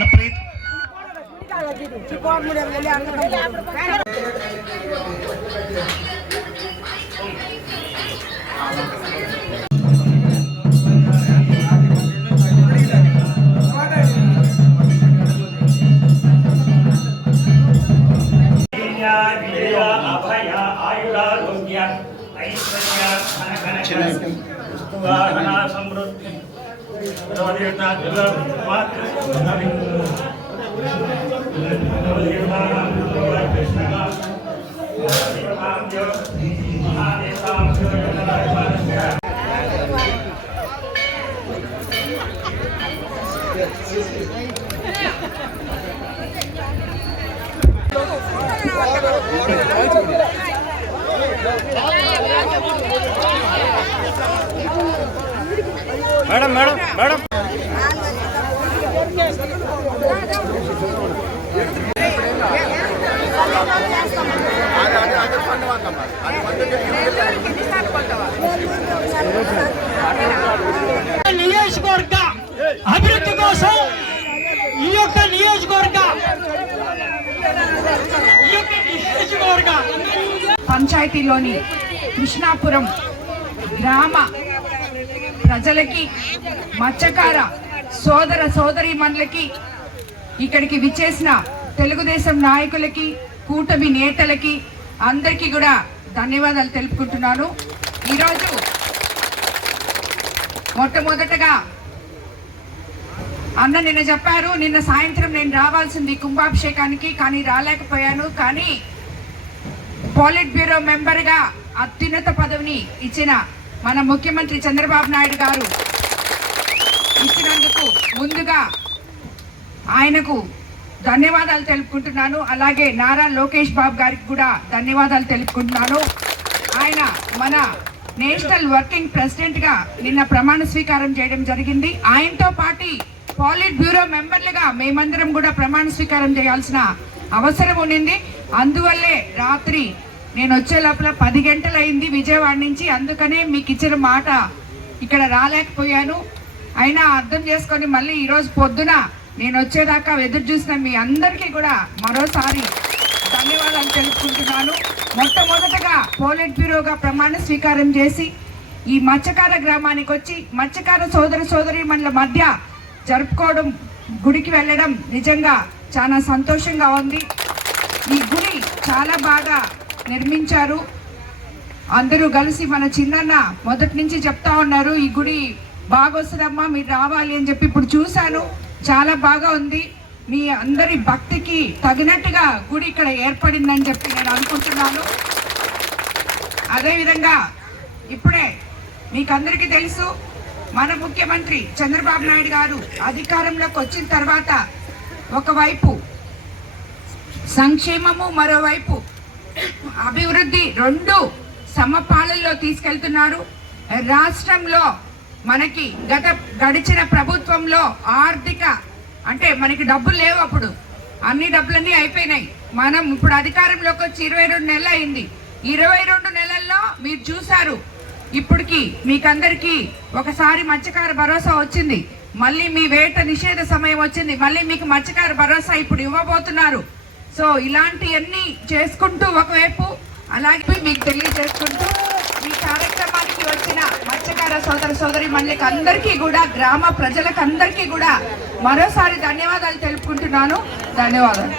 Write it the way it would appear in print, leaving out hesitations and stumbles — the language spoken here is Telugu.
मनप्रीत मैडम मैडम मैडम నియోజకవర్గ అభివృద్ధి కోసం ఈ యొక్క నియోజకవర్గ పంచాయతీలోని కృష్ణాపురం గ్రామ ప్రజలకి మత్స్యకార సోదర సోదరీమణులకి ఇక్కడికి విచ్చేసిన తెలుగుదేశం నాయకులకి కూటమి నేతలకి అందరికీ కూడా ధన్యవాదాలు తెలుపుకుంటున్నాను. ఈరోజు మొట్టమొదటగా అన్న నిన్న చెప్పారు, నిన్న సాయంత్రం నేను రావాల్సింది కుంభాభిషేకానికి, కానీ రాలేకపోయాను. కానీ పాలిట్ బ్యూరో మెంబర్గా అత్యున్నత పదవిని ఇచ్చిన మన ముఖ్యమంత్రి చంద్రబాబు నాయుడు గారు ఇచ్చినందుకు ముందుగా ఆయనకు ధన్యవాదాలు తెలుపుకుంటున్నాను. అలాగే నారా లోకేష్ బాబు గారికి కూడా ధన్యవాదాలు తెలుపుకుంటున్నాను. ఆయన మన నేషనల్ వర్కింగ్ ప్రెసిడెంట్గా నిన్న ప్రమాణ స్వీకారం చేయడం జరిగింది. ఆయనతో పాటు పాలిట్ బ్యూరో మెంబర్లుగా మేమందరం కూడా ప్రమాణ స్వీకారం చేయాల్సిన అవసరం ఉండింది. అందువల్లే రాత్రి నేను వచ్చే లోపల 10 గంటలైంది విజయవాడ నుంచి. అందుకనే మీకు ఇచ్చిన మాట ఇక్కడ రాలేకపోయాను. అయినా అర్థం చేసుకొని మళ్ళీ ఈరోజు పొద్దున నేను వచ్చేదాకా ఎదురు చూసిన మీ అందరికీ కూడా మరోసారి ధన్యవాదాలు తెలుపుకుంటున్నాను. మొట్టమొదటగా పాలిట్ బ్యూరోగా ప్రమాణ స్వీకారం చేసి ఈ మత్స్యకార గ్రామానికి వచ్చి మత్స్యకార సోదర సోదరీమణుల మధ్య జరుపుకోవడం, గుడికి వెళ్ళడం నిజంగా చాలా సంతోషంగా ఉంది. ఈ గుడి చాలా బాగా నిర్మించారు. అందరూ కలిసి మన చిన్నన్న మొదటి నుంచి చెప్తా ఉన్నారు, ఈ గుడి బాగా వస్తుందమ్మా మీరు రావాలి అని చెప్పి. ఇప్పుడు చూశాను, చాలా బాగా ఉంది. మీ అందరి భక్తికి తగినట్టుగా గుడి ఇక్కడ ఏర్పడిందని చెప్పి నేను అనుకుంటున్నాను. అదేవిధంగా ఇప్పుడే మీకు అందరికీ తెలుసు, మన ముఖ్యమంత్రి చంద్రబాబు నాయుడు గారు అధికారంలోకి వచ్చిన తర్వాత ఒకవైపు సంక్షేమము, మరోవైపు అభివృద్ధి రెండు సమపాలనలో తీసుకెళ్తున్నారు. రాష్ట్రంలో మనకి గడిచిన ప్రభుత్వంలో ఆర్థిక అంటే మనకి డబ్బులు లేవు, అప్పుడు అన్ని డబ్బులన్నీ అయిపోయినాయి. మనం ఇప్పుడు అధికారంలోకి వచ్చి 22 నెలలు అయింది. 22 నెలల్లో మీరు చూసారు, ఇప్పటికి మీకందరికీ ఒకసారి మత్స్యకార భరోసా వచ్చింది, మళ్ళీ మీ వేట నిషేధ సమయం వచ్చింది, మళ్ళీ మీకు మత్స్యకార భరోసా ఇప్పుడు ఇవ్వబోతున్నారు. సో ఇలాంటివన్నీ చేసుకుంటూ ఒకవైపు అలాగే మీకు తెలియజేసుకుంటూ ఈ కార్యక్రమానికి వచ్చిన మత్స్యకార సోదర సోదరీమణులకి అందరికీ కూడా, గ్రామ ప్రజలకు అందరికీ కూడా మరోసారి ధన్యవాదాలు తెలుపుకుంటున్నాను. ధన్యవాదాలు.